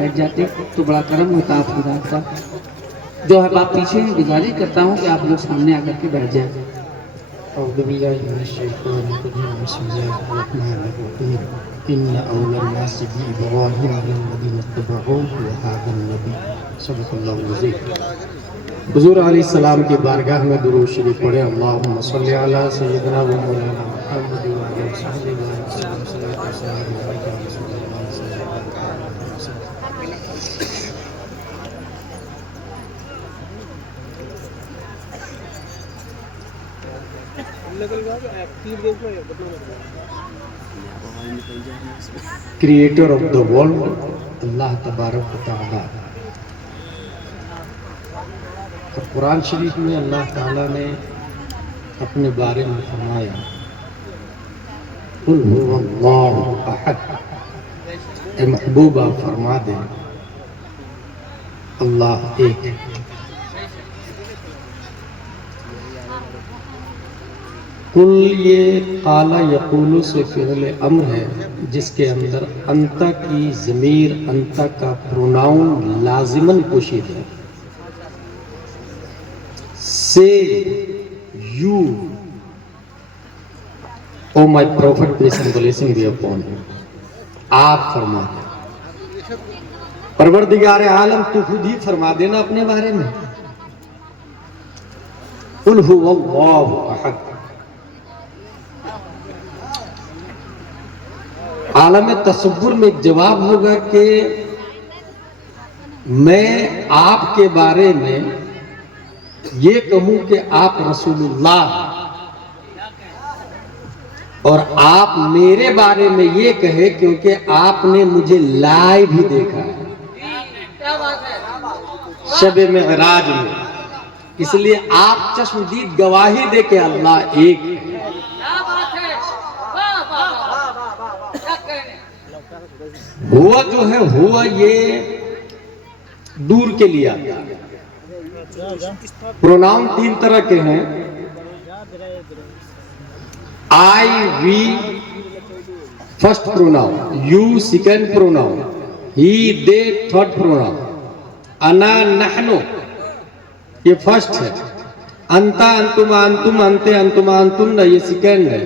بیٹھ جاتے تو بڑا کرم ہوتا آپ خدا کا. جو ہے آپ پیچھے گزارش کرتا ہوں کہ آپ لوگ سامنے آ کر کے بیٹھ جائیں. اعوذ باللہ من الشیطان الرجیم بسم اللہ الرحمن الرحیم ان اول الناس بابراہیم للذین اتبعوه وهذا النبی صدق اللہ العظیم. حضور علیہ السلام کی بارگاہ میں درود شریف پڑھیں. اللہم صلی علی سیدنا و مولانا محمد و علی صحبہ وسلم. صلاۃ و سلام علیک یا رسول اللہ صلی اللہ علیہ وسلم. کریٹر آف دا ورلڈ اللہ تبارک و تعالی. اور قرآن شریف میں اللہ تعالیٰ نے اپنے بارے میں فرمایا قل هو اللہ احد. اے محبوب آپ فرما دیں اللہ ایک ہے. قل یہ قال یقول سے فعل امر ہے جس کے اندر انت کی ضمیر انت کا پروناؤن لازماً پوشیدہ ہے. Say you, O my prophet, peace and blessing be upon you. آپ فرما دیں. پروردگار عالم تو خود ہی فرما دینا اپنے بارے میں. قل هو اللہ احد. عالم تصور میں ایک جواب ہوگا کہ میں آپ کے بارے میں یہ کہوں کہ آپ رسول اللہ اور آپ میرے بارے میں یہ کہے کیونکہ آپ نے مجھے لائیو ہی دیکھا ہے شب معراج میں. اس لیے آپ چشمدید گواہی دے کہ اللہ ایک ہے. ہوا جو ہے ہوا یہ دور کے لیے آتا ہے. پروناؤن تین طرح کے ہیں. I we first pronoun, you second pronoun, he they third pronoun, انا نحنو یہ فرسٹ ہے, انتا انتما انتم انتے انتما انتن یہ سیکنڈ ہے,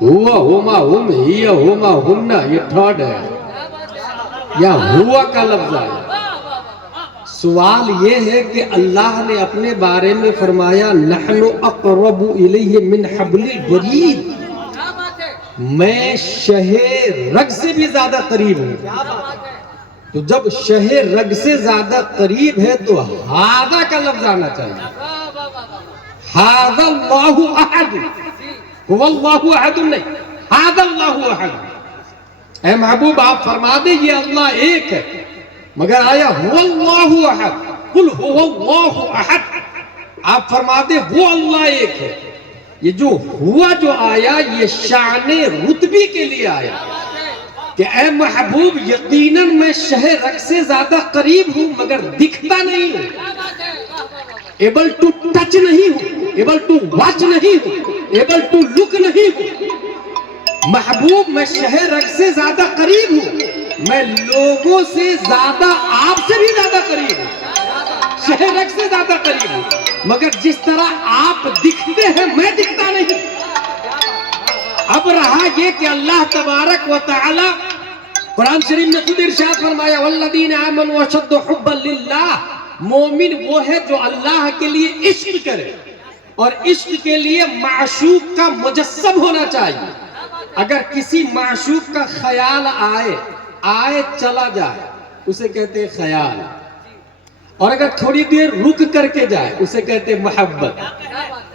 ہوا ہما ہم ہی ہما ہمنا یہ تھرڈ ہے. یا ہوا کا لفظ ہے. سوال یہ ہے کہ اللہ نے اپنے بارے میں فرمایا نحن اقرب الیہ من حبل الورید, میں شہ رگ سے بھی زیادہ قریب ہوں. تو جب شہ رگ سے زیادہ قریب ہے تو ھذا کا لفظ آنا چاہیے. ھذا اللہ احد, هو اللہ احد نہیں, ھذا اللہ احد. اے محبوب آپ فرما دیں یہ اللہ ایک ہے, مگر آیا هو اللہ احد. قل هو اللہ احد, آپ فرما دیں وہ اللہ ایک ہے. یہ جو ہوا جو آیا یہ شان رتبی کے لیے آیا کہ اے محبوب یقیناً میں شہ رگ سے زیادہ قریب ہوں مگر دکھتا نہیں ہوں, ایبل ٹو ٹچ نہیں ہوں, ایبل ٹو واچ نہیں ہوں, ایبل ٹو لک نہیں ہوں. محبوب میں شہ رگ سے زیادہ قریب ہوں, میں لوگوں سے زیادہ آپ سے بھی زیادہ قریب ہوں, شہ رگ سے زیادہ قریب ہوں, مگر جس طرح آپ دکھتے ہیں میں دکھتا نہیں. اب رہا یہ کہ اللہ تبارک و تعالی قرآن شریف میں خود ارشاد فرمایا والذین آمنوا اشد حبا للہ, مومن وہ ہے جو اللہ کے لیے عشق کرے اور عشق کے لیے معشوق کا مجسم ہونا چاہیے. اگر کسی معشوق کا خیال آئے چلا جائے اسے کہتے ہیں خیال, اور اگر تھوڑی دیر رک کر کے جائے اسے کہتے ہیں محبت,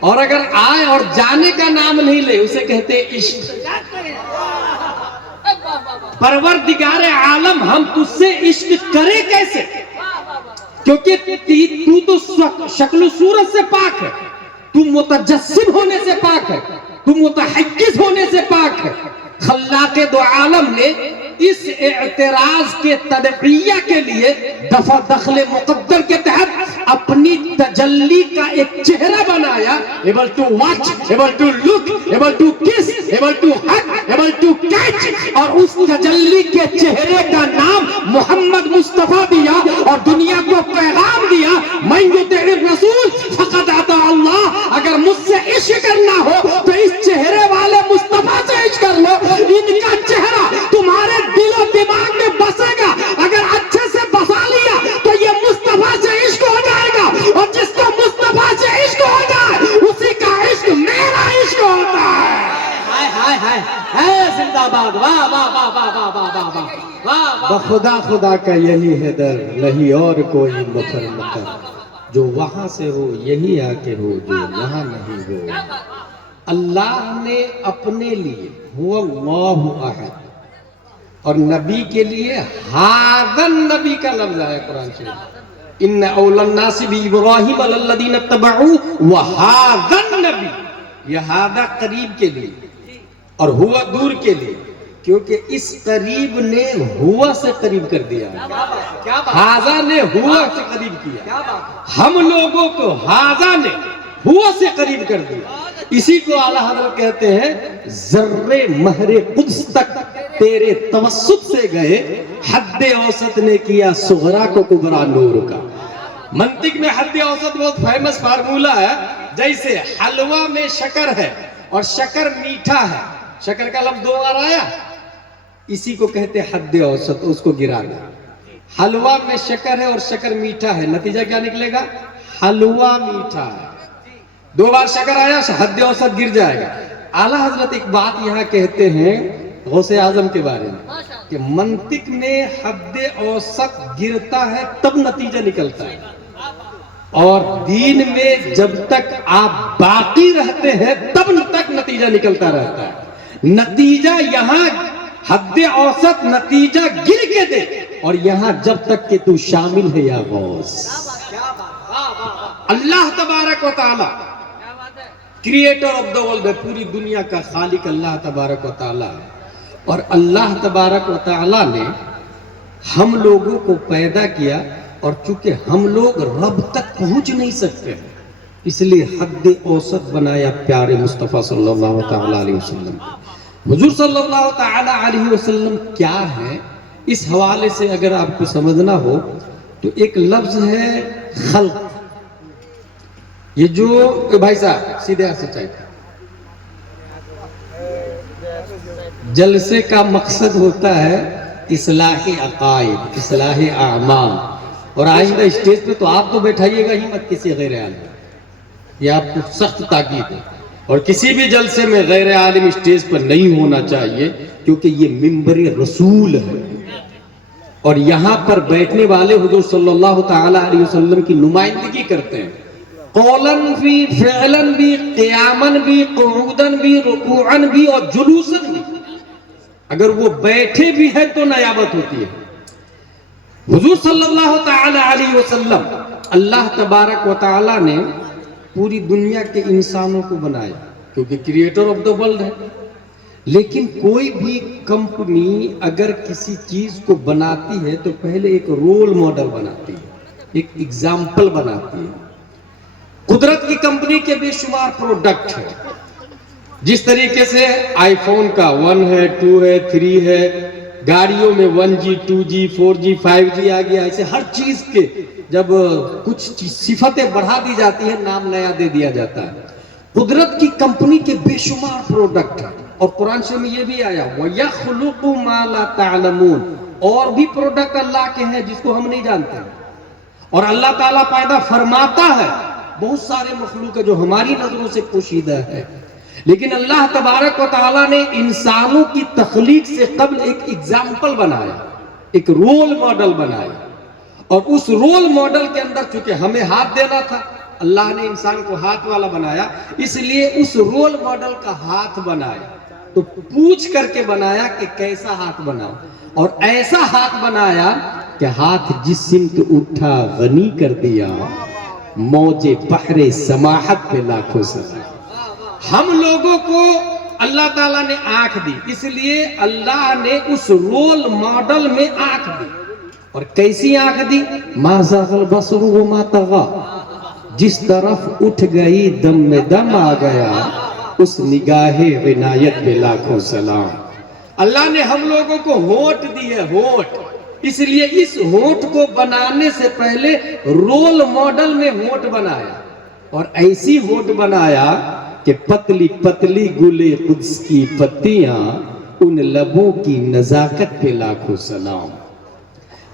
اور اگر آئے اور جانے کا نام نہیں لے اسے کہتے ہیں عشق. پروردگار عالم ہم تجھ سے عشق کرے کیسے, کیونکہ تو شکل و صورت سے پاک ہے, تو متجسم ہونے سے پاک ہے, تو متحجز ہونے سے پاک ہے. خلاق دو عالم نے اس اعتراض کے تدفعیہ کے لیے دفع دخل مقدر کے تحت اپنی تجلی کا ایک چہرہ بنایا, able to watch, able to look, able to kiss, able to hug, able to catch, اور اس تجلی کے چہرے کا نام محمد مصطفیٰ دیا اور دنیا کو پیغام دیا من یطع الرسول فقد اطاع اللہ. اگر مجھ سے عشق کرنا ہو تو اس چہرے والے مصطفیٰ سے عشق کر لو. ان کا چہرہ تمہارے دل و دماغ میں بسے گا. اگر اچھے سے بسا لیا تو یہ مصطفیٰ سے عشق ہو جائے گا, اور جس کو مصطفیٰ سے عشق ہو جائے اسی کا عشق میرا عشق ہوتا ہے. زندہ باد. واہ واہ واہ واہ واہ واہ واہ واہ واہ. بخدا خدا کا یہی ہے در, نہیں اور کوئی مفر مکر. جو وہاں سے ہو یہی آ کے ہو, جو یہاں نہیں ہو. اللہ نے اپنے لیے هو اللہ احد, اور نبی کے لیے ہاذا نبی کا لفظ ہے قرآن شریف. ان اول الناس بابراہیم الذین اتبعوه وهذا النبی. یہ ہاذا قریب کے لیے اور ہوا دور کے لیے, کیونکہ اس قریب نے ہوا سے قریب کر دیا, ہاذا نے ہوا سے قریب کیا. ہم لوگوں کو ہاذا نے ہوا سے قریب کر دیا. اسی کو اعلیٰ حضرت کہتے ہیں ذرے مہر قدس تک تیرے توسط سے گئے, حد اوسط نے کیا صغرا کو کبرا نور کا. منطق میں حد اوسط بہت فیمس فارمولہ ہے. جیسے حلوہ میں شکر ہے اور شکر میٹھا ہے, شکر کا لفظ 2 بار آیا, اسی کو کہتے حد اوسط, اس کو گرا دیا. حلوہ میں شکر ہے اور شکر میٹھا ہے, نتیجہ کیا نکلے گا؟ حلوہ میٹھا ہے. 2 بار شکر آیا, حد اوسط گر جائے گا. اعلیٰ حضرت ایک بات یہاں کہتے ہیں غوث اعظم کے بارے میں کہ منطق میں حد اوسط گرتا ہے تب نتیجہ نکلتا ہے, اور دین میں جب تک آپ باقی رہتے ہیں تب تک نتیجہ نکلتا رہتا ہے. نتیجہ یہاں حد اوسط نتیجہ گر کے دے, اور یہاں جب تک کہ تو شامل ہے یا غوث. اللہ تبارک و تعالی کریٹر آف دا ورلڈ ہے, پوری دنیا کا خالق اللہ تبارک و تعالی ہے. اور اللہ تبارک و تعالی نے ہم لوگوں کو پیدا کیا, اور چونکہ ہم لوگ رب تک پہنچ نہیں سکتے اس لیے حد اوسط بنایا پیارے مصطفیٰ صلی اللہ تعالی علیہ وسلم. حضور صلی اللہ تعالی علیہ وسلم کیا ہے, اس حوالے سے اگر آپ کو سمجھنا ہو تو ایک لفظ ہے خلق. یہ جو بھائی صاحب سیدھے ہاتھ سے چاہیے, جلسے کا مقصد ہوتا ہے اصلاح عقائد, اصلاح اعمال. اور آئندہ اسٹیج پہ تو آپ تو بیٹھائیے گا ہی مت کسی غیر عالم, یہ آپ کو سخت تاکید ہے. اور کسی بھی جلسے میں غیر عالم اسٹیج پر نہیں ہونا چاہیے, کیونکہ یہ منبر رسول ہے, اور یہاں پر بیٹھنے والے حضور صلی اللہ تعالی علیہ وسلم کی نمائندگی کرتے ہیں. قولاً بھی, فعلاً بھی, قیاماً بھی, قعوداً بھی, رکوعاً بھی اور جلوساً بھی. اگر وہ بیٹھے بھی ہیں تو نیابت ہوتی ہے. حضور صلی اللہ تعالی علیہ وسلم, اللہ تبارک و تعالی نے پوری دنیا کے انسانوں کو بنایا کیونکہ کریٹر آف دا ورلڈ ہے. لیکن کوئی بھی کمپنی اگر کسی چیز کو بناتی ہے تو پہلے ایک رول ماڈل بناتی ہے, ایک ایگزامپل بناتی ہے. قدرت کی کمپنی کے بے شمار پروڈکٹ ہیں. جس طریقے سے آئی فون کا 1 ہے, 2 ہے, 3 ہے, گاڑیوں میں 1G, 2G, 4G, 5G آ گیا, ایسے ہر چیز کے جب کچھ صفتیں بڑھا دی جاتی ہیں نام نیا دے دیا جاتا ہے. قدرت کی کمپنی کے بے شمار پروڈکٹ ہیں, اور قرآن شریف میں یہ بھی آیا وَيَخْلُقُ مَا لَا تَعْلَمُونَ, اور بھی پروڈکٹ اللہ کے ہیں جس کو ہم نہیں جانتے, اور اللہ تعالیٰ پیدا فرماتا ہے بہت سارے مخلوق ہے جو ہماری نظروں سے پوشیدہ ہے. لیکن اللہ تبارک و تعالیٰ نے انسانوں کی تخلیق سے قبل ایک ایگزامپل بنایا, ایک رول ماڈل بنایا, اور اس رول ماڈل کے اندر چونکہ ہمیں ہاتھ دینا تھا, اللہ نے انسان کو ہاتھ والا بنایا, اس لیے اس رول ماڈل کا ہاتھ بنایا. تو پوچھ کر کے بنایا کہ کیسا ہاتھ بناؤ, اور ایسا ہاتھ بنایا کہ ہاتھ جس سمت اٹھا غنی کر دیا, موج بحر سماحت پہ لاکھوں سزا. ہم لوگوں کو اللہ تعالیٰ نے آنکھ دی, اس لیے اللہ نے اس رول ماڈل میں آنکھ دی. اور کیسی آنکھ دی؟ ما زاغ البصر وما طغى, جس طرف اٹھ گئی دم میں دم آ گیا, اس نگاہ عنایت پہ لاکھوں سلام۔ اللہ نے ہم لوگوں کو ہونٹ دیے، ہونٹ، اس لیے اس ہونٹ کو بنانے سے پہلے رول ماڈل میں ہونٹ بنایا، اور ایسی ہونٹ بنایا کہ پتلی پتلی گلے قدس کی پتیاں، ان لبوں کی نزاکت پہ لاکھوں سلام۔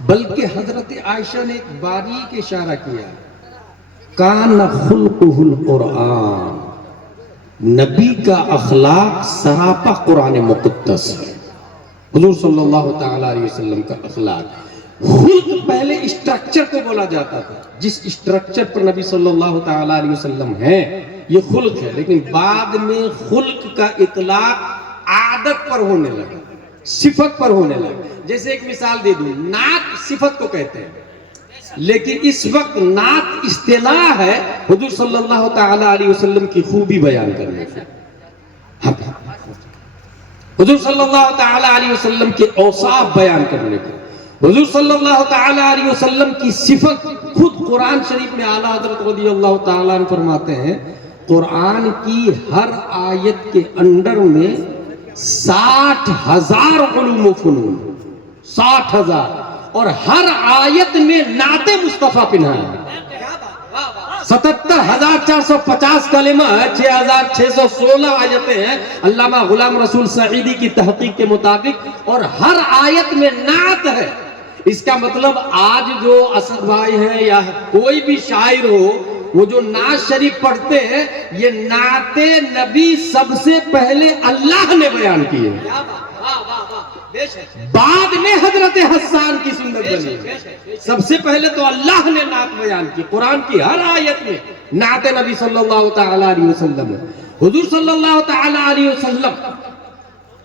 بلکہ حضرت عائشہ نے ایک باریک اشارہ کیا، کان خلقہ القرآن، نبی کا اخلاق سراپا قرآن مقدس ہے۔ حضور صلی اللہ تعالیٰ علیہ وسلم کا اخلاق، خلق پہلے اسٹرکچر کو بولا جاتا تھا، جس اسٹرکچر پر نبی صلی اللہ تعالیٰ علیہ وسلم ہیں یہ خلق ہے، لیکن بعد میں خلق کا اطلاق عادت پر ہونے لگا، صفت پر ہونے لگا۔ جیسے ایک مثال دے دوں، نعت صفت کو کہتے ہیں، لیکن اس وقت نعت اصطلاح ہے حضور صلی اللہ تعالیٰ علیہ وسلم کی خوبی بیان کرنے کی، حضور صلی اللہ تعالیٰ علیہ وسلم کے اوصاف بیان کرنے کو، حضور صلی اللہ تعالیٰ علیہ وسلم کی صفت۔ خود قرآن شریف میں اعلیٰ حضرت رضی اللہ تعالیٰ عنہ فرماتے ہیں، قرآن کی ہر آیت کے اندر میں 60,000 علوم و فنون، 60,000، اور ہر آیت میں نعت مصطفیٰ پنہا ہے۔ 77,450 کلمہ ہے، 6,616 آیتیں ہیں علامہ غلام رسول سعیدی کی تحقیق کے مطابق، اور ہر آیت میں نعت ہے۔ اس کا مطلب آج جو اسد بھائی ہیں یا کوئی بھی شاعر ہو، وہ جو نعت شریف پڑھتے ہیں، یہ نعت نبی سب سے پہلے اللہ نے بیان کی ہے، بعد میں حضرت حسان کی سنت بنی، سب سے پہلے تو اللہ نے نعت بیان کی۔ قرآن کی ہر آیت میں نعت نبی صلی اللہ تعالیٰ علیہ وسلم ہے۔ حضور صلی اللہ تعالیٰ علیہ وسلم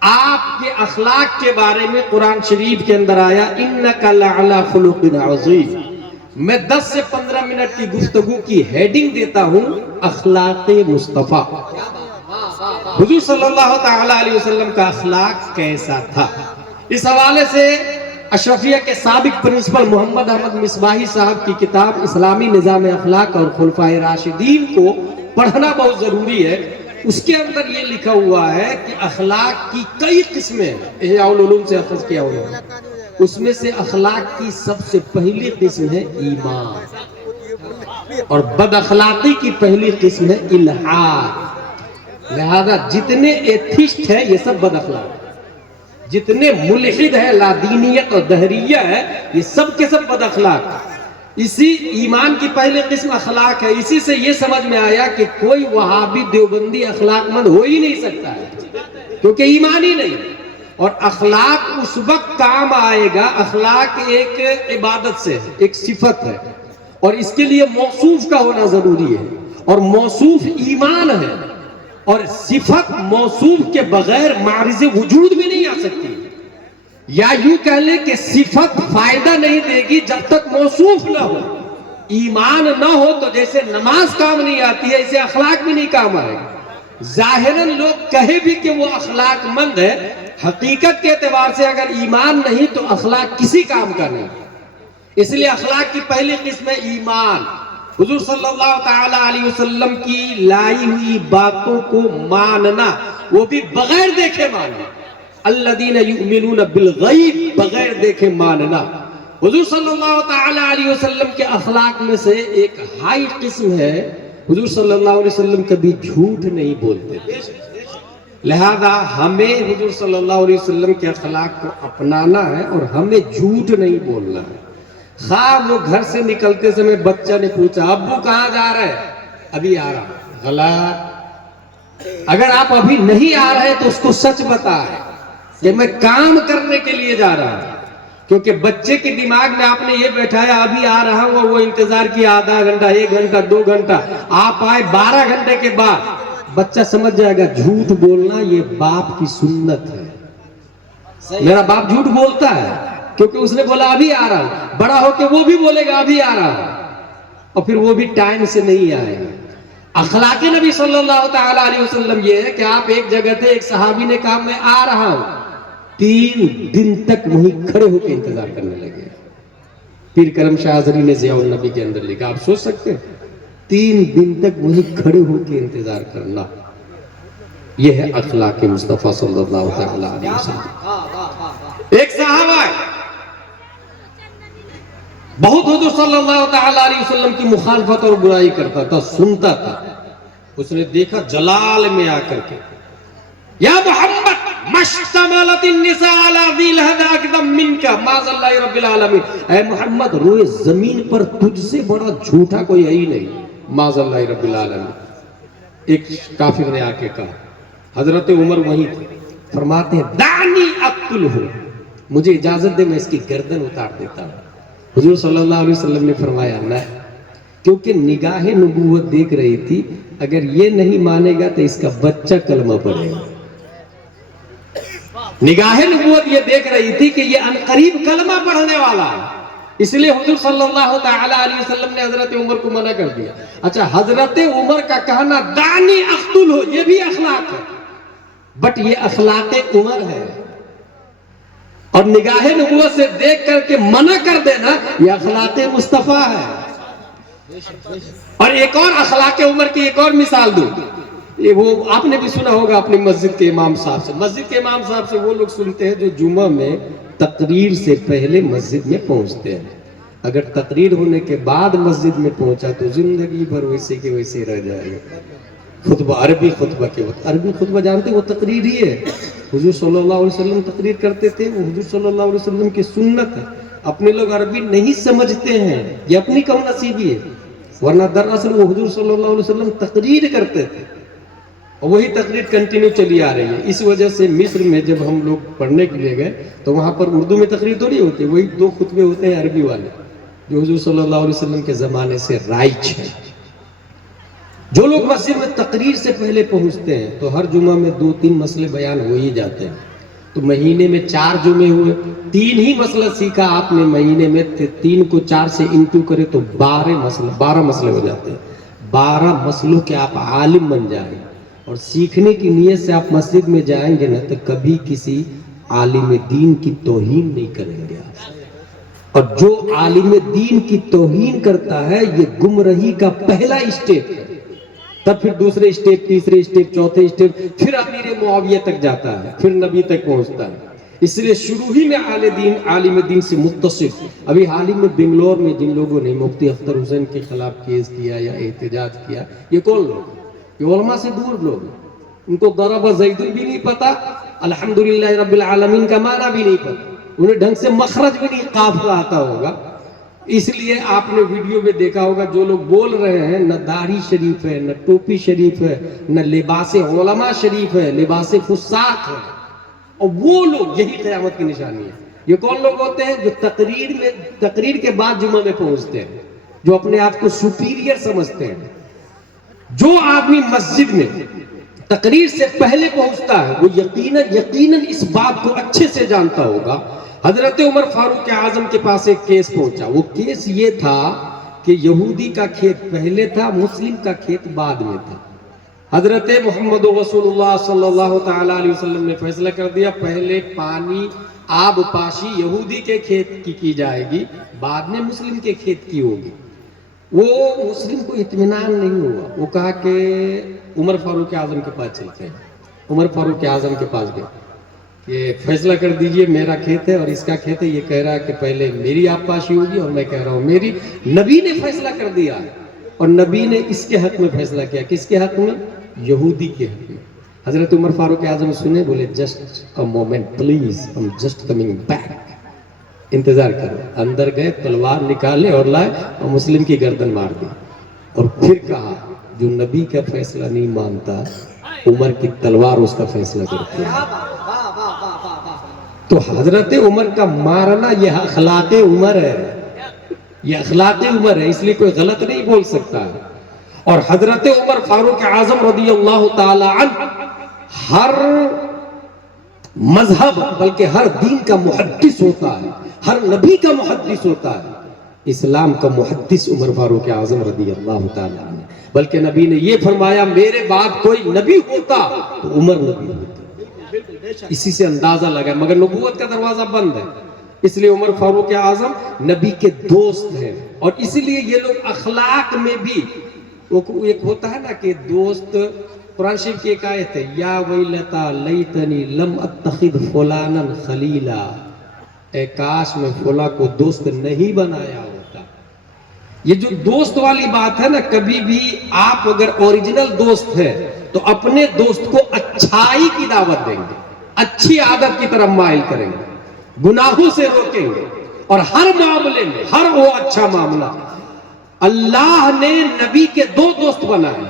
آپ کے اخلاق کے بارے میں قرآن شریف کے اندر آیا، اِنَّكَ لَعَلَىٰ خُلُقٍ عَظِيمٍ۔ میں 10 سے 15 منٹ کی گفتگو کی ہیڈنگ دیتا ہوں، اخلاق مصطفیٰ۔ حضور صلی اللہ تعالیٰ علیہ وسلم کا اخلاق کیسا تھا؟ اس حوالے سے اشرفیہ کے سابق پرنسپل محمد احمد مصباحی صاحب کی کتاب اسلامی نظام اخلاق اور خلفائے راشدین کو پڑھنا بہت ضروری ہے۔ اس کے اندر یہ لکھا ہوا ہے کہ اخلاق کی کئی قسمیں، احیاء العلوم سے اخذ کیا ہوا ہے، اس میں سے اخلاق کی سب سے پہلی قسم ہے ایمان، اور بد اخلاقی کی پہلی قسم ہے الحاد۔ لہذا جتنے ایتھسٹ ہیں یہ سب بد اخلاق، جتنے ملحد ہیں، لادینیت اور دہریہ ہے، یہ سب کے سب بد اخلاق۔ اسی ایمان کی پہلی قسم اخلاق ہے۔ اسی سے یہ سمجھ میں آیا کہ کوئی وہابی دیوبندی اخلاق مند ہو ہی نہیں سکتا ہے، کیونکہ ایمان ہی نہیں۔ اور اخلاق اس وقت کام آئے گا، اخلاق ایک عبادت سے ہے، ایک صفت ہے، اور اس کے لیے موصوف کا ہونا ضروری ہے، اور موصوف ایمان ہے، اور صفت موصوف کے بغیر معرض وجود میں نہیں آ سکتی، یا یوں کہہ لیں کہ صفت فائدہ نہیں دے گی جب تک موصوف نہ ہو۔ ایمان نہ ہو تو جیسے نماز کام نہیں آتی ہے، اسے اخلاق بھی نہیں کام آئے گا۔ ظاہراً لوگ کہے بھی کہ وہ اخلاق مند ہے، حقیقت کے اعتبار سے اگر ایمان نہیں تو اخلاق کسی کام کا نہیں۔ اس لیے اخلاق کی پہلی قسم ہے ایمان۔ حضور صلی اللہ تعالیٰ علیہ وسلم کی لائی ہوئی باتوں کو ماننا، وہ بھی بغیر دیکھے ماننا، الذین یؤمنون بالغیب، بغیر دیکھے ماننا۔ حضور صلی اللہ تعالیٰ علیہ وسلم کے اخلاق میں سے ایک ہائی قسم ہے، حضور صلی اللہ علیہ وسلم کبھی جھوٹ نہیں بولتے تھے۔ لہذا ہمیں حضور صلی اللہ علیہ وسلم کے اخلاق کو اپنانا ہے، اور ہمیں جھوٹ نہیں بولنا ہے۔ خواہ وہ گھر سے نکلتے سمے بچہ نے پوچھا ابو کہاں جا رہے ہیں، ابھی آ رہا، غلط۔ اگر آپ ابھی نہیں آ رہے تو اس کو سچ بتائیں کہ میں کام کرنے کے لیے جا رہا ہوں، کیونکہ بچے کے دماغ میں آپ نے یہ بیٹھایا ابھی آ رہا ہوں، وہ انتظار کیا آدھا گھنٹہ، 1 گھنٹہ، 2 گھنٹہ، آپ آئے 12 گھنٹے کے بعد، بچہ سمجھ جائے گا جھوٹ بولنا یہ باپ کی سنت ہے۔ میرا باپ جھوٹ بولتا ہے کیونکہ اس نے بولا ابھی آ رہا ہوں، بڑا ہو کے وہ بھی بولے گا ابھی آ رہا ہوں، اور پھر وہ بھی ٹائم سے نہیں آئے گا۔ اخلاق نبی صلی اللہ تعالیٰ علیہ وسلم یہ ہے کہ آپ ایک جگہ تھے، ایک صحابی نے کہا میں آ رہا ہوں، 3 دن تک وہیں کھڑے ہو کے انتظار کرنے لگے۔ پیر کرم شاہ حضری نے ضیاء النبی کے اندر لکھا، آپ سوچ سکتے ہیں 3 دن تک وہیں کھڑے ہو کے انتظار کرنا۔ یہ ہے اخلاق مصطفیٰ صلی اللہ تعالی علیہ وسلم. ایک صحابہ ہے بہت حضور صلی اللہ تعالی علیہ وسلم کی مخالفت اور برائی کرتا تھا، سنتا تھا. اس نے دیکھا جلال میں آ کر کے، یا محمد مشتملت النساء علی ذی الہدى اقدم منک معاذ اللہ رب العالمین. اے محمد روئے زمین پر تجھ سے بڑا جھوٹا کوئی ہے ہی نہیں، معاذ اللہ رب العالمین. ایک کافر نے آ کے کہا، حضرت عمر وہیں تھے، فرماتے ہیں دعنی اقتلہ، مجھے اجازت دے میں اس کی گردن اتار دیتا ہوں. حضور صلی اللہ علیہ وسلم نے فرمایا نہ، کیونکہ نگاہ نبوت دیکھ رہی تھی، اگر یہ نہیں مانے گا تو اس کا بچہ کلمہ پڑھے گا. نگاہ نبوت یہ دیکھ رہی تھی کہ یہ عنقریب کلمہ پڑھنے والا ہے، اس لیے حضور صلی اللہ تعالی علیہ وسلم نے حضرت عمر کو منع کر دیا. اچھا، حضرت عمر کا کہنا دانی اقتل ہو، یہ بھی اخلاق ہے، بٹ یہ اخلاق عمر ہے. اور نگاہ نبوت سے دیکھ کر کے منع کر دینا یہ اخلاق مصطفیٰ ہے. اور ایک اور اخلاق عمر کی ایک اور مثال دوں. وہ آپ نے بھی سنا ہوگا اپنی مسجد کے امام صاحب سے. مسجد کے امام صاحب سے وہ لوگ سنتے ہیں جو جمعہ میں تقریر سے پہلے مسجد میں پہنچتے ہیں. اگر تقریر ہونے کے بعد مسجد میں پہنچا تو زندگی بھر ویسے کے ویسے رہ جائے گا. خطبہ عربی خطبہ کے وقت، عربی خطبہ جانتے وہ تقریر ہی ہے. حضور صلی اللہ علیہ وسلم تقریر کرتے تھے، وہ حضور صلی اللہ علیہ وسلم کی سنت ہے. اپنے لوگ عربی نہیں سمجھتے ہیں، یہ اپنی کم نصیبی ہے، ورنہ دراصل وہ حضور صلی اللہ علیہ وسلم تقریر کرتے تھے اور وہی تقریر کنٹینیو چلی آ رہی ہے. اس وجہ سے مصر میں جب ہم لوگ پڑھنے کے لیے گئے تو وہاں پر اردو میں تقریر تھوڑی ہوتی، وہی 2 خطبے ہوتے ہیں عربی والے جو حضور صلی اللہ علیہ وسلم کے زمانے سے رائج ہیں. جو لوگ مسجد میں تقریر سے پہلے پہنچتے ہیں تو ہر جمعہ میں 2-3 مسئلے بیان ہو ہی جاتے ہیں. تو مہینے میں 4 جمعے ہوئے، 3 ہی مسئلہ سیکھا آپ نے مہینے میں، 3 کو 4 سے انٹو کرے تو 12 مسئلے ہو جاتے ہیں. 12 مسئلوں کے آپ عالم بن جائیں. اور سیکھنے کی نیت سے آپ مسجد میں جائیں گے نا تو کبھی کسی عالم دین کی توہین نہیں کریں گے آپ. اور جو عالم دین کی توہین کرتا ہے یہ گمراہی کا پہلا اسٹیپ ہے. تب پھر دوسرے اسٹیپ، تیسرے اسٹیپ، چوتھے اسٹیپ، پھر امیر معاویہ تک جاتا ہے، پھر نبی تک پہنچتا ہے. اس لیے شروع ہی میں عالم دین سے متصف. ابھی حال ہی میں بنگلور میں جن لوگوں نے مفتی اختر حسین کے خلاف کیس کیا یا احتجاج کیا، یہ کون لوگ؟ یہ علماء سے دور لوگ. ان کو ضرب زید بھی نہیں پتا، الحمدللہ رب العالمین کا معنی بھی نہیں پتا، انہیں ڈھنگ سے مخرج بھی نہیں قافلہ آتا ہوگا. اس لیے آپ نے ویڈیو میں دیکھا ہوگا جو لوگ بول رہے ہیں نہ داڑھی شریف ہے، نہ ٹوپی شریف ہے، نہ لباس علماء شریف ہے، لباس فساق ہے. اور وہ لوگ یہی قیامت کی نشانی ہے. یہ کون لوگ ہوتے ہیں؟ جو تقریر کے بعد جمعہ میں پہنچتے ہیں، جو اپنے آپ کو سپیریئر سمجھتے ہیں. جو آدمی مسجد میں تقریر سے پہلے پہنچتا ہے وہ یقیناً اس بات کو اچھے سے جانتا ہوگا. حضرت عمر فاروق اعظم کے پاس ایک کیس پہنچا. وہ کیس یہ تھا کہ یہودی کا کھیت پہلے تھا، مسلم کا کھیت بعد میں تھا. حضرت محمد رسول اللہ صلی اللہ تعالی علیہ وسلم نے فیصلہ کر دیا پہلے پانی آب پاشی یہودی کے کھیت کی جائے گی، بعد میں مسلم کے کھیت کی ہوگی. وہ مسلم کو اطمینان نہیں ہوا. وہ کہا کہ عمر فاروق اعظم کے پاس چلتے ہیں. عمر فاروق اعظم کے پاس گئے کہ فیصلہ کر دیجئے، میرا کھیت ہے اور اس کا کھیت ہے. یہ کہہ رہا ہے کہ پہلے میری آب پاشی ہوگی اور میں کہہ رہا ہوں میری. نبی نے فیصلہ کر دیا اور نبی نے اس کے حق میں فیصلہ کیا. کس کے حق میں؟ یہودی کے حق میں. حضرت عمر فاروق اعظم سنے، بولے just a moment please, I am just coming back, انتظار کرو. اندر گئے، تلوار نکالے اور لائے اور مسلم کی گردن مار دی. اور پھر کہا جو نبی کا فیصلہ نہیں مانتا عمر کی تلوار اس کا فیصلہ کرتی ہے. تو حضرت عمر کا مارنا یہ اخلاق عمر ہے، یہ اخلاق عمر ہے، اس لیے کوئی غلط نہیں بول سکتا. اور حضرت عمر فاروق اعظم رضی اللہ تعالی عنہ ہر مذہب بلکہ ہر دین کا محدث ہوتا ہے، ہر نبی کا محدث ہوتا ہے. اسلام کا محدث عمر فاروق اعظم رضی اللہ تعالی عنہ. بلکہ نبی نے یہ فرمایا میرے بعد کوئی نبی ہوتا تو عمر نبی ہوتا. اسی سے اندازہ لگا، مگر نبوت کا دروازہ بند ہے. اس لیے عمر فاروق اعظم نبی کے دوست ہیں. اور اسی لیے یہ لوگ اخلاق میں بھی ایک ہوتا ہے نا کہ دوست قرآن شریف کی ایک آیت ہے یا ویلتا لیتنی لم اتخذ فلانا خلیلا، اے کاش میں فلاں کو دوست نہیں بنایا ہوتا۔ یہ جو دوست والی بات ہے نا، کبھی بھی آپ اگر اوریجنل دوست ہے تو اپنے دوست کو اچھائی کی دعوت دیں گے، اچھی عادت کی طرف مائل کریں گے، گناہوں سے روکیں گے، اور ہر معاملے میں، ہر وہ اچھا معاملہ۔ اللہ نے نبی کے دو دوست بنائے،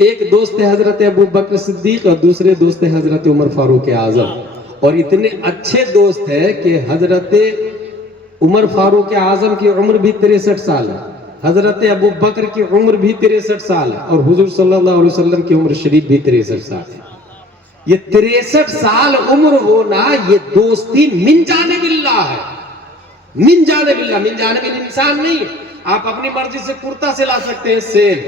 ایک دوست ہے حضرت ابو بکر صدیق اور دوسرے دوست ہے حضرت عمر فاروق اعظم، اور اتنے اچھے دوست ہیں کہ حضرت عمر فاروق اعظم کی عمر بھی 63 سال ہے، حضرت ابو بکر کی عمر بھی 63 سال ہے، اور حضور صلی اللہ علیہ وسلم کی عمر شریف بھی 63 سال ہے۔ یہ 63 سال عمر ہونا، یہ دوستی من جانب اللہ ہے، من جانب اللہ، من جانب انسان نہیں ہے۔ آپ اپنی مرضی سے کرتا سلا سکتے ہیں سیم،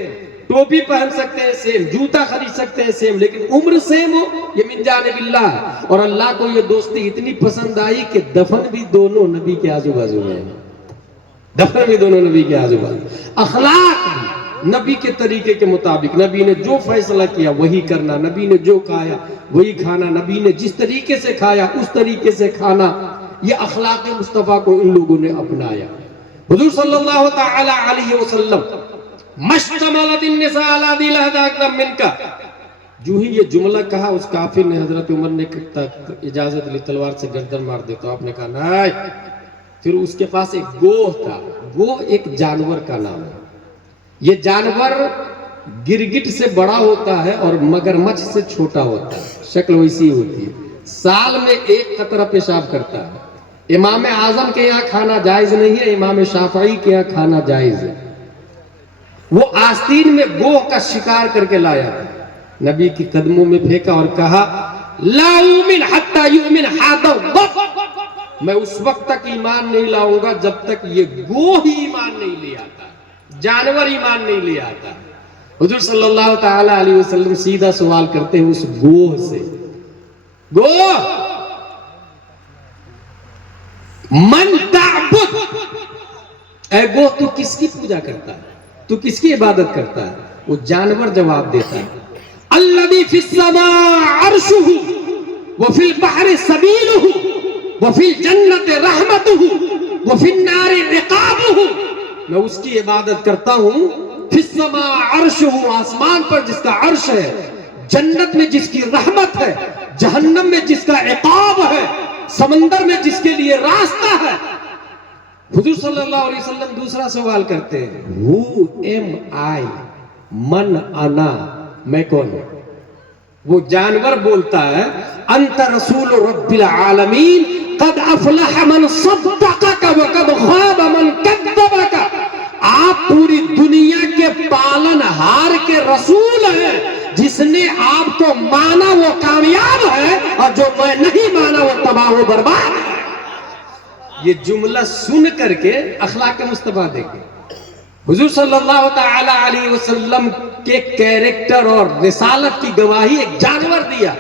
ٹوپی پہن سکتے ہیں سیم، جوتا خرید سکتے ہیں سیم، لیکن عمر سیم ہو، یہ من جانب اللہ ہے۔ اور اللہ کو یہ دوستی اتنی پسند آئی کہ دفن بھی دونوں نبی کے آزو بازو میں، دفن بھی دونوں نبی کے آزو بازو۔ اخلاق بھی نبی کے طریقے کے مطابق، نبی نے جو فیصلہ کیا وہی کرنا، نبی نے جو کھایا وہی کھانا، نبی نے جس طریقے سے کھایا اس طریقے سے کھانا، یہ اخلاق مصطفیٰ کو ان لوگوں نے اپنایا۔ حضور صلی اللہ تعالی علیہ وسلم مشتملت النساء علی ذی لہدہ اکرم منکا، جو ہی یہ جملہ کہا اس کافر نے، حضرت عمر نے اجازت لی تلوار سے گردن مار دے، تو آپ نے کہا نہیں۔ پھر اس کے پاس ایک گوہ تھا، گوہ ایک جانور کا نام ہے، یہ جانور گرگٹ سے بڑا ہوتا ہے اور مگرمچھ سے چھوٹا ہوتا ہے، شکل ویسی ہوتی ہے، سال میں ایک قطرہ پیشاب کرتا ہے۔ امام اعظم کے یہاں کھانا جائز نہیں ہے، امام شافعی کے یہاں کھانا جائز ہے۔ وہ آستین میں گوہ کا شکار کر کے لایا تھا، نبی کی قدموں میں پھینکا اور کہا لا اومن حتی یؤمن ھذا الضب، میں اس وقت تک ایمان نہیں لاؤں گا جب تک یہ گوہ ہی ایمان نہیں لے آتا، جانور ایمان نہیں لے آتا۔ حضور صلی اللہ تعالی علیہ وسلم سیدھا سوال کرتے ہیں اس گوہ سے، گوہ من تعبد، اے گوہ تو کس کی پوجا کرتا ہے، تو کس کی عبادت کرتا ہے؟ وہ جانور جواب دیتا ہے الذی فی السماء عرشہ وفی البحر سبیلہ وفی الجنت رحمتہ وفی النار عقابہ، میں اس کی عبادت کرتا ہوں، فی السماء عرشہ، آسمان پر جس کا عرش ہے، جنت میں جس کی رحمت ہے، جہنم میں جس کا عقاب ہے، سمندر میں جس کے لیے راستہ ہے۔ حضور صلی اللہ علیہ وسلم دوسرا سوال کرتے ہیں Who am I؟ من انا، میں کون ہوں؟ وہ جانور بولتا ہے انت رسول رب العالمین قد افلح من صدقک وقد خاب من کذبک، آپ پوری دنیا کے پالن ہار کے رسول ہیں، جس نے آپ کو مانا وہ کامیاب ہے اور جو میں نہیں مانا وہ تباہ و برباد ہے۔ یہ جملہ سن کر کے اخلاق مصطفیٰ دیکھیں، حضور صلی اللہ تعالی علیہ وسلم کے کیریکٹر اور رسالت کی گواہی ایک جانور دیا۔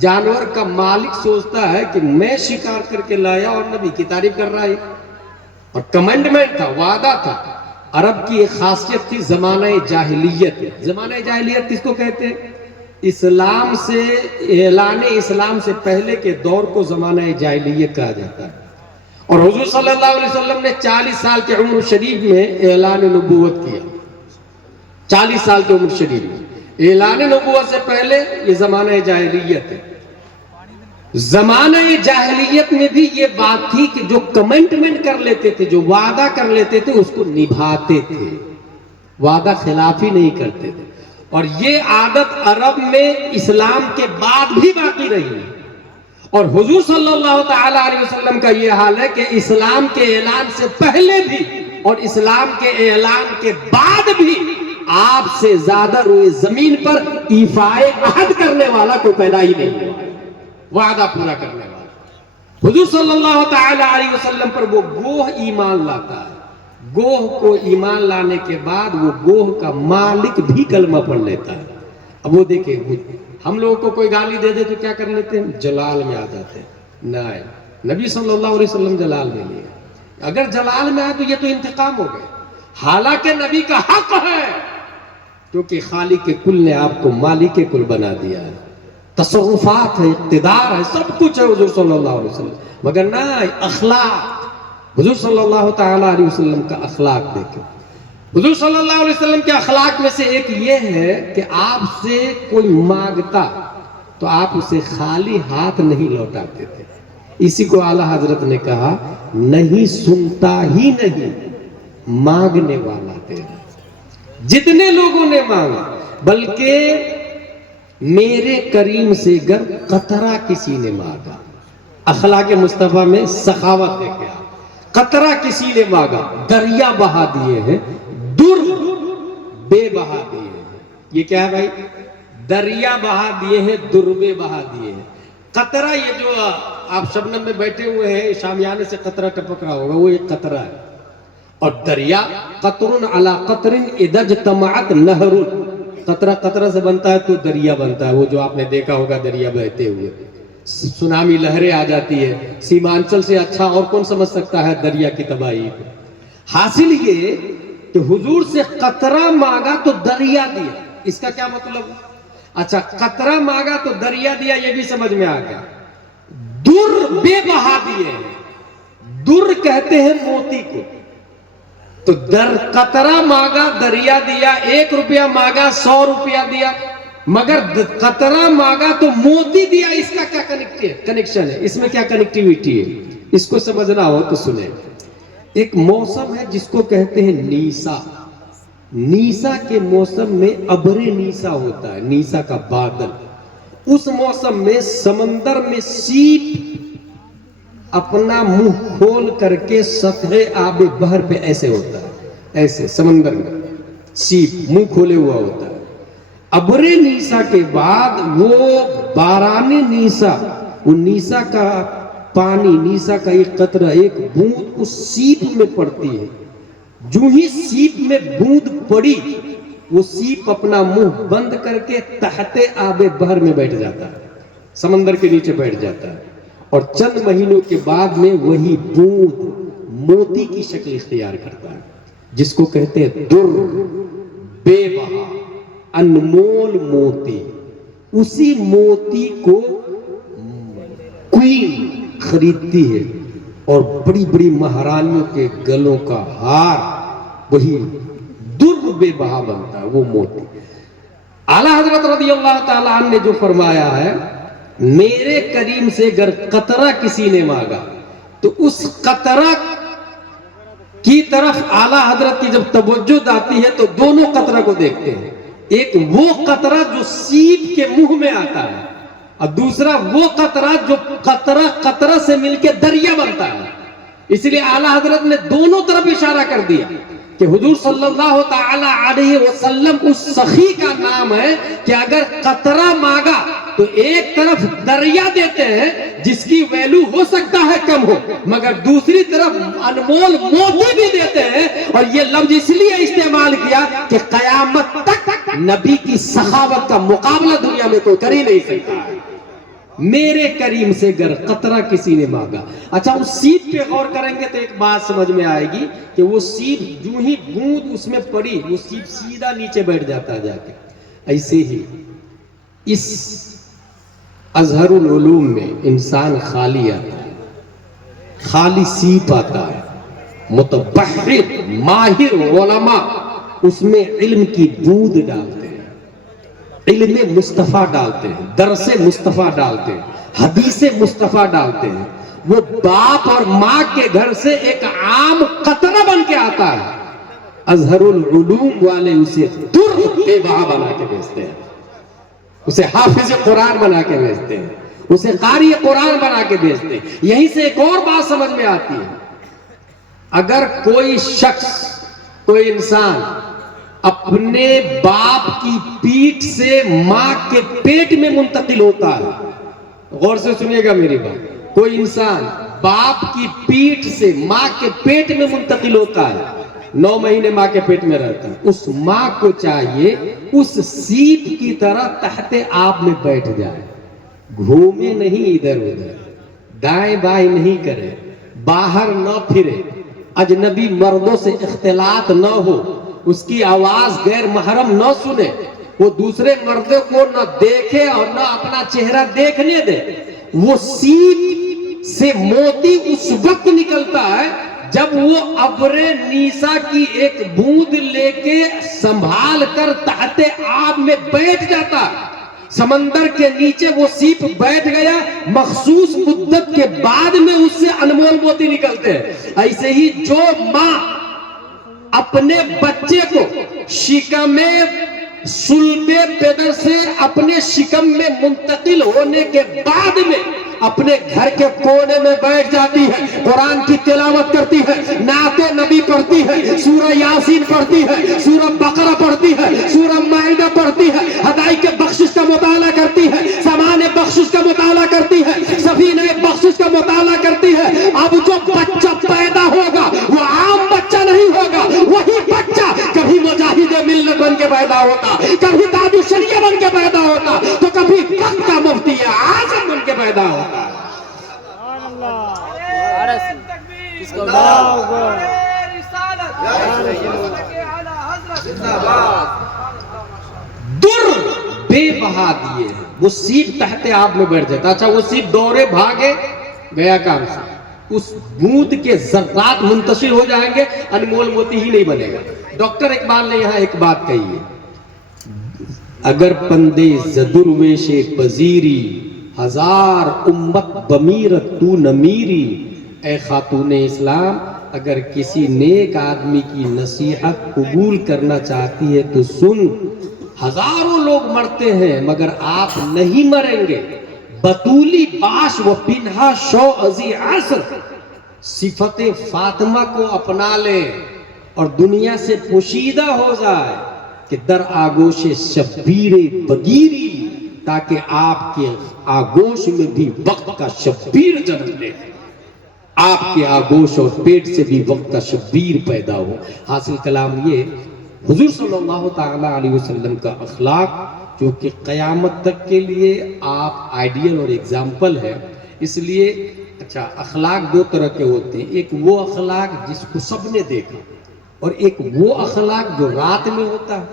جانور کا مالک سوچتا ہے کہ میں شکار کر کے لایا اور نبی کی تعریف کر رہا ہے، اور کمنڈمنٹ تھا، وعدہ تھا۔ عرب کی ایک خاصیت تھی زمانہ جاہلیت۔ زمانہ جاہلیت کس کو کہتے ہیں؟ اسلام سے، اعلان اسلام سے پہلے کے دور کو زمانہ جاہلیت کہا جاتا ہے۔ اور حضور صلی اللہ علیہ وسلم نے 40 سال کے عمر شریف میں اعلان نبوت کیا، 40 سال کے عمر شریف میں۔ اعلان نبوت سے پہلے یہ زمانہ جاہلیت ہے۔ زمانہ جاہلیت میں بھی یہ بات تھی کہ جو کمنٹمنٹ کر لیتے تھے، جو وعدہ کر لیتے تھے، اس کو نبھاتے تھے، وعدہ خلافی نہیں کرتے تھے۔ اور یہ عادت عرب میں اسلام کے بعد بھی باقی رہی ہے۔ اور حضور صلی اللہ تعالی علیہ وسلم کا یہ حال ہے کہ اسلام کے اعلان سے پہلے بھی اور اسلام کے اعلان کے بعد بھی آپ سے زیادہ روئے زمین پر ایفائے عہد کرنے والا کوئی پیدا ہی نہیں ہے، وعدہ پورا کرنے والا۔ حضور صلی اللہ تعالی علیہ وسلم پر وہ گوہ ایمان لاتا ہے، گوہ کو ایمان لانے کے بعد وہ گوہ کا مالک بھی کلمہ پڑھ لیتا ہے۔ اب وہ دیکھیں، ہم لوگوں کو کوئی گالی دے دے تو کیا کر لیتے ہیں؟ جلال میں آ جاتے ہیں۔ نہیں، نبی صلی اللہ علیہ وسلم جلال میں نہیں ہے۔ اگر جلال میں آئے تو یہ تو انتقام ہو گئے، حالانکہ نبی کا حق ہے کیونکہ خالق کل نے آپ کو مالک کل بنا دیا ہے، تصرفات ہے، اقتدار ہے، سب کچھ ہے حضور صلی اللہ علیہ وسلم، مگر نہ اخلاق، حضور صلی اللہ تعالی علیہ وسلم کا اخلاق دیکھیں۔ حضور صلی اللہ علیہ وسلم کے اخلاق میں سے ایک یہ ہے کہ آپ سے کوئی مانگتا تو آپ اسے خالی ہاتھ نہیں لوٹاتے تھے، اسی کو اعلیٰ حضرت نے کہا نہیں سنتا ہی نہیں مانگنے والا تیرا، جتنے لوگوں نے مانگا، بلکہ میرے کریم سے گر قطرہ کسی نے مانگا، اخلاق مصطفیٰ میں سخاوت ہے کیا، قطرہ کسی نے مانگا دریا بہا دیے ہیں، در بے بہا دیے ہیں۔ یہ کیا ہے بھائی؟ دریا بہا دیے ہیں، در بے بہا دیے ہیں۔ قطرہ یہ جو آپ شبنم میں بیٹھے ہوئے ہیں شامیانے سے قطرہ ٹپک رہا ہوگا، وہ ایک قطرہ ہے، اور دریا قطر علی قطر اذا اجتمعت نہر، قطرہ قطرہ سے بنتا ہے تو دریا بنتا ہے، وہ جو آپ نے دیکھا ہوگا دریا بہتے ہوئے، سونامی لہریں آ جاتی ہے، سیمانچل سے اچھا اور کون سمجھ سکتا ہے دریا کی تباہی کو۔ حاصل یہ کہ حضور سے قطرہ مانگا تو دریا دیا، اس کا کیا مطلب؟ اچھا قطرہ مانگا تو دریا دیا، یہ بھی سمجھ میں آ گیا۔ در بے بہا دیے، در کہتے ہیں موتی کو، تو قطرہ مانگا دریا دیا، 1 روپیہ مانگا 100 روپیہ دیا، مگر قطرہ مانگا تو موتی دیا، اس کا کیا کنیکشن ہے؟ اس میں کیا کنیکٹیویٹی ہے؟ اس کو سمجھنا ہو تو سنیں۔ ایک موسم ہے جس کو کہتے ہیں نیسا، نیسا کے موسم میں ابر نیسا ہوتا ہے، نیسا کا بادل، اس موسم میں سمندر میں سیپ اپنا منہ کھول کر کے سطح آب بحر پہ ایسے ہوتا ہے، ایسے سمندر میں سیپ منہ کھولے ہوا ہوتا ہے۔ ابر نیسا کے بعد وہ باران نیسا، وہ نیسا کا پانی، نیسا کا ایک قطرہ، ایک بوند اس سیپ میں پڑتی ہے، جو ہی سیپ میں بوند پڑی وہ سیپ اپنا منہ بند کر کے تحت آب بحر میں بیٹھ جاتا ہے، سمندر کے نیچے بیٹھ جاتا ہے، اور چند مہینوں کے بعد میں وہی بوند موتی کی شکل اختیار کرتا ہے، جس کو کہتے ہیں در بے بہا، انمول موتی۔ اسی موتی کو کوئین خریدتی ہے اور بڑی بڑی مہارانیوں کے گلوں کا ہار، وہی در بے بہا بنتا ہے وہ موتی۔ اعلیٰ حضرت رضی اللہ تعالیٰ عنہ نے جو فرمایا ہے، میرے کریم سے اگر قطرہ کسی نے مانگا تو اس قطرہ کی طرف اعلیٰ حضرت کی جب توجہ آتی ہے تو دونوں قطرہ کو دیکھتے ہیں، ایک وہ قطرہ جو سیپ کے منہ میں آتا ہے، اور دوسرا وہ قطرہ جو قطرہ سے مل کے دریا بنتا ہے۔ اس لیے اعلیٰ حضرت نے دونوں طرف اشارہ کر دیا کہ حضور صلی اللہ تعالی علیہ وسلم اس سخی کا نام ہے کہ اگر قطرہ مانگا تو ایک طرف دریا دیتے ہیں جس کی ویلو ہو سکتا ہے کم ہو، مگر دوسری طرف انمول موتی بھی دیتے ہیں، اور یہ لفظ اس لیے استعمال کیا کہ قیامت تک نبی کی سخاوت کا مقابلہ دنیا میں کوئی کر ہی نہیں سکتا ہے۔ میرے کریم سے گر قطرہ کسی نے مانگا۔ اچھا اس سیپ پہ غور کریں گے تو ایک بات سمجھ میں آئے گی کہ وہ سیپ جو ہی بوند اس میں پڑی وہ سیپ سیدھا نیچے بیٹھ جاتا ہے جا کے۔ ایسے ہی اس اظہر العلوم میں انسان خالی آتا ہے، خالی سیپ آتا ہے، متبحر ماہر علماء اس میں علم کی بوند ڈالتے ہیں، علم مصطفیٰ ڈالتے ہیں، درس مصطفیٰ ڈالتے ہیں، حدیث مصطفیٰ ڈالتے ہیں، وہ باپ اور ماں کے گھر سے ایک عام قطرہ بن کے آتا ہے، اظہر العلوم والے اسے در بے بہا بنا کے بھیجتے ہیں، اسے حافظ قرآن بنا کے بھیجتے ہیں، اسے قاری قرآن بنا کے بھیجتے ہیں۔ یہیں سے ایک اور بات سمجھ میں آتی ہے، اگر کوئی شخص، کوئی انسان اپنے باپ کی پیٹھ سے ماں کے پیٹ میں منتقل ہوتا ہے، غور سے سنیے گا میری بات، کوئی انسان باپ کی پیٹھ سے ماں کے پیٹ میں منتقل ہوتا ہے، 9 مہینے ماں کے پیٹ میں رہتا ہے، اس ماں کو چاہیے اس سیپ کی طرح تحت آب میں بیٹھ جائے، گھومے نہیں ادھر ادھر، دائیں بائیں نہیں کرے، باہر نہ پھرے، اجنبی مردوں سے اختلاط نہ ہو، اس کی آواز غیر محرم نہ سنے, وہ دوسرے مردوں کو نہ دیکھے اور نہ اپنا چہرہ دیکھنے دے. وہ سیپ سے موتی اس وقت نکلتا ہے جب وہ ابر نیسا کی ایک بوند لے کے سنبھال کر تحت آب میں بیٹھ جاتا ہے. سمندر کے نیچے وہ سیپ بیٹھ گیا, مخصوص مدت کے بعد میں اس سے انمول موتی نکلتے ہیں. ایسے ہی جو ماں اپنے بچے کو شکم صلب پدر سے اپنے شکم میں منتقل ہونے کے بعد میں اپنے گھر کے کونے میں بیٹھ جاتی ہے, قرآن کی تلاوت کرتی ہے, نعت نبی پڑھتی ہے, سورہ یاسین پڑھتی ہے, سورہ بقرہ پڑھتی ہے, سورہ مائدہ پڑھتی ہے, ہدایت کے بخشش کا مطالعہ کرتی ہے, سامان بخشش کا مطالعہ کرتی ہے, سفینہ بخشش کا مطالعہ کرتی ہے. اب جو بچہ پیدا ہوگا وہ عام بچہ نہیں ہوگا, وہی بچہ کبھی مجاہد ملت بن کے پیدا ہوتا, کبھی تاج الشریعہ بن کے پیدا ہوتا, تو کبھی وقت کا مفتی اعظم بن کے پیدا ہوتا. در بے بہا دیے, وہ سیپ تحت آب میں بیٹھ جاتا. اچھا وہ سیپ دوڑے بھاگے گیا کام سے, اس بوند کے ذرات منتشر ہو جائیں گے, انمول موتی ہی نہیں بنے گا. ڈاکٹر اقبال نے یہاں ایک بات کہی ہے, اگر پندے زدرویش پذیری ہزار امت بمیرت تو نمیری. اے خاتون اسلام, اگر کسی نیک آدمی کی نصیحت قبول کرنا چاہتی ہے تو سن, ہزاروں لوگ مرتے ہیں مگر آپ نہیں مریں گے. بطولی باش و پنہا شو ازی عصر, صفت فاطمہ کو اپنا لے اور دنیا سے پوشیدہ ہو جائے کہ در آگوش شبیر بگیری, تاکہ آپ کے آگوش میں بھی وقت کا شبیر جنم لے, آپ کے آگوش اور پیٹ سے بھی وقت کا شبیر پیدا ہو. حاصل کلام یہ, حضور صلی اللہ تعالی علیہ وسلم کا اخلاق جو کہ قیامت تک کے لیے آپ آئیڈیل اور ایگزامپل ہے. اس لیے اچھا اخلاق دو طرح کے ہوتے ہیں, ایک وہ اخلاق جس کو سب نے دیکھا, اور ایک وہ اخلاق جو رات میں ہوتا ہے,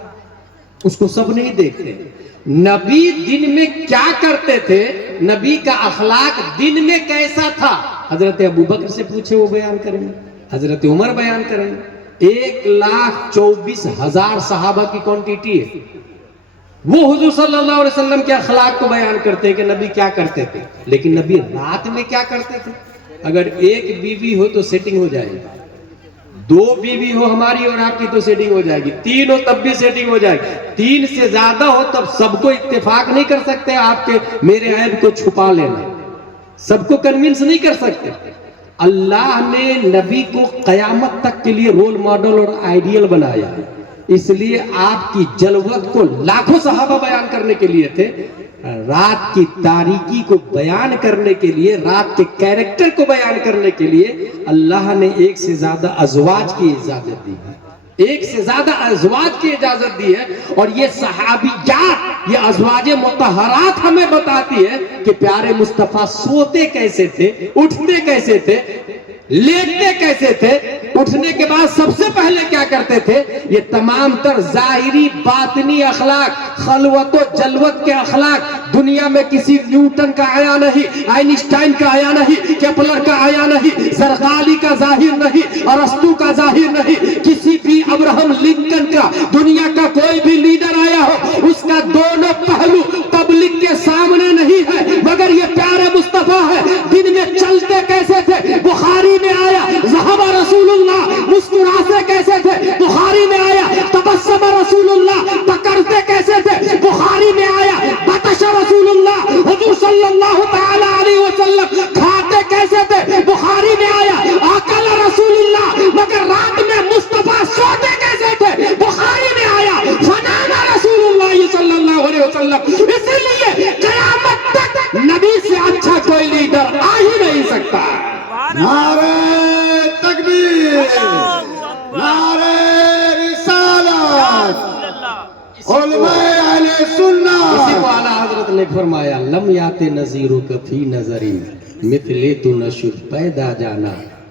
اس کو سب نہیں دیکھتے. نبی دن میں کیا کرتے تھے, نبی کا اخلاق دن میں کیسا تھا, حضرت ابوبکر سے پوچھے وہ بیان کریں گے, حضرت عمر بیان کریں گے. 1,24,000 صحابہ کی کوانٹیٹی ہے, وہ حضور صلی اللہ علیہ وسلم کے اخلاق کو بیان کرتے ہیں کہ نبی کیا کرتے تھے. لیکن نبی رات میں کیا کرتے تھے؟ اگر ایک بیوی ہو تو سیٹنگ ہو جائے گی, 2 بیوی ہو ہماری اور آپ کی تو سیٹنگ ہو جائے گی, 3 ہو تب بھی سیٹنگ ہو جائے گی, 3 سے زیادہ ہو تب سب کو اتفاق نہیں کر سکتے آپ کے میرے عیب کو چھپا لینا, سب کو کنونس نہیں کر سکتے. اللہ نے نبی کو قیامت تک کے لیے رول ماڈل اور آئیڈیل بنایا ہے. اس لیے آپ کی جلوت کو لاکھوں صحابہ بیان کرنے کے لیے تھے, رات کی تاریکی کو بیان کرنے کے لیے, رات کے کیریکٹر کو بیان کرنے کے لیے اللہ نے 1 سے زیادہ ازواج کی اجازت دی ہے, 1 سے زیادہ ازواج کی اجازت دی ہے. اور یہ صحابیات, یہ ازواج مطہرات ہمیں بتاتی ہے کہ پیارے مصطفیٰ سوتے کیسے تھے, اٹھتے کیسے تھے, لیٹتے کیسے تھے, اٹھنے کے بعد سب سے پہلے کیا کرتے تھے. یہ تمام تر ظاہری باطنی اخلاق, خلوت و جلوت کے اخلاق دنیا میں کسی نیوٹن کا آیا نہیں, آئنسٹائن کا آیا نہیں, کیپلر کا آیا نہیں, زرقالی کا ظاہر نہیں, ارسطو کا ظاہر نہیں, کسی بھی ابراہم لنکن کا, دنیا کا کوئی بھی لیڈر آیا ہو اس کا دونوں پہلو پبلک کے سامنے نہیں ہے, مگر یہ پیارے مصطفیٰ ہے. دن میں چلتے کیسے تھے, بخاری میں آیا. ذہب رسول اللہ, مسکراتے کیسے تھے, بخاری میں آیا. تبسم رسول اللہ, پکڑتے کیسے تھے, بخاری میں آیا. بطش رسول اللہ, حضور صلی اللہ تعالی علیہ وسلم کھاتے کیسے تھے, بخاری میں آیا. اکل رسول اللہ, مگر رات میں مصطفیٰ سوتے کیسے تھے, بخاری میں آیا. فنام رسول اللہ صلی اللہ علیہ وسلم. اسی لیے قیامت تک نبی سے اچھا کوئی لیڈر آ ہی نہیں سکتا. نعرہ تکبیر, نعرہ رسالت, علماء اہل سنت. اسی کو اعلیٰ حضرت نے فرمایا, لم یات نظیرک فی نظری مثل تو نشر پیدا جانا,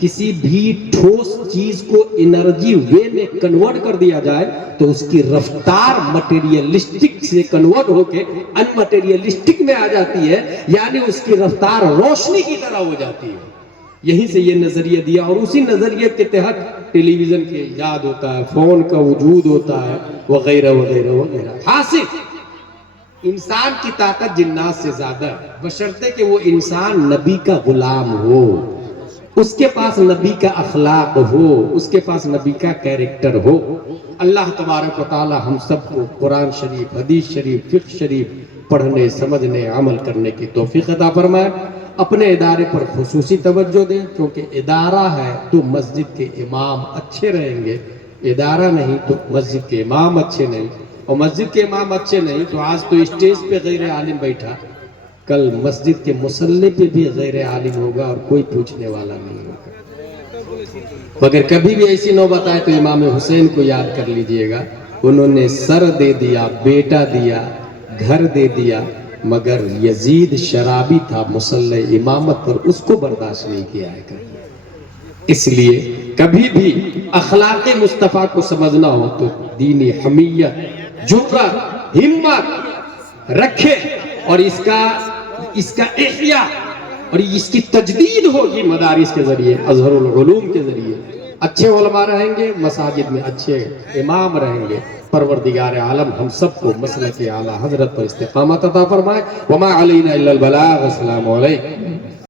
کسی بھی ٹھوس چیز کو انرجی وے میں کنورٹ کر دیا جائے تو اس کی رفتار مٹیریلسٹک سے کنورٹ ہو کے ان مٹیریلسٹک میں آ جاتی ہے، یعنی اس کی رفتار روشنی کی طرح ہو جاتی ہے۔ یہیں سے یہ نظریہ دیا، اور اسی نظریے کے تحت ٹیلی ویژن کے ایجاد ہوتا ہے، فون کا وجود ہوتا ہے، وغیرہ وغیرہ وغیرہ۔ حاصل انسان کی طاقت جنات سے زیادہ ہے، بشرطے کہ وہ انسان نبی کا غلام ہو، اس کے پاس نبی کا اخلاق ہو، اس کے پاس نبی کا کیریکٹر ہو۔ اللہ تبارک و تعالی ہم سب کو قرآن شریف، حدیث شریف، فقہ شریف پڑھنے، سمجھنے، عمل کرنے کی توفیق عطا فرمائے۔ اپنے ادارے پر خصوصی توجہ دیں، کیونکہ ادارہ ہے تو مسجد کے امام اچھے رہیں گے، ادارہ نہیں تو مسجد کے امام اچھے نہیں، اور مسجد کے امام اچھے نہیں تو آج تو اسٹیج پہ غیر عالم بیٹھا، کل مسجد کے مصلی پہ بھی غیر عالم ہوگا اور کوئی پوچھنے والا نہیں ہوگا۔ مگر کبھی بھی ایسی نوبت آئے تو امام حسین کو یاد کر لیجئے گا، انہوں نے سر دے دیا، بیٹا دیا، گھر دے دیا، مگر یزید شرابی تھا، مصلی امامت پر اس کو برداشت نہیں کیا ہے۔ اس لیے کبھی بھی اخلاق مصطفیٰ کو سمجھنا ہو تو دینی حمیت، جرأت، ہمت رکھے، اور اس کا احیاء اور اس کی تجدید ہوگی مدارس کے ذریعے، اظہر العلوم کے ذریعے۔ اچھے علماء رہیں گے، مساجد میں اچھے امام رہیں گے۔ پروردگار عالم ہم سب کو مسلک اعلیٰ حضرت پر استقامت عطا فرمائے۔ وما علینا الا البلاغ۔ السلام علیکم۔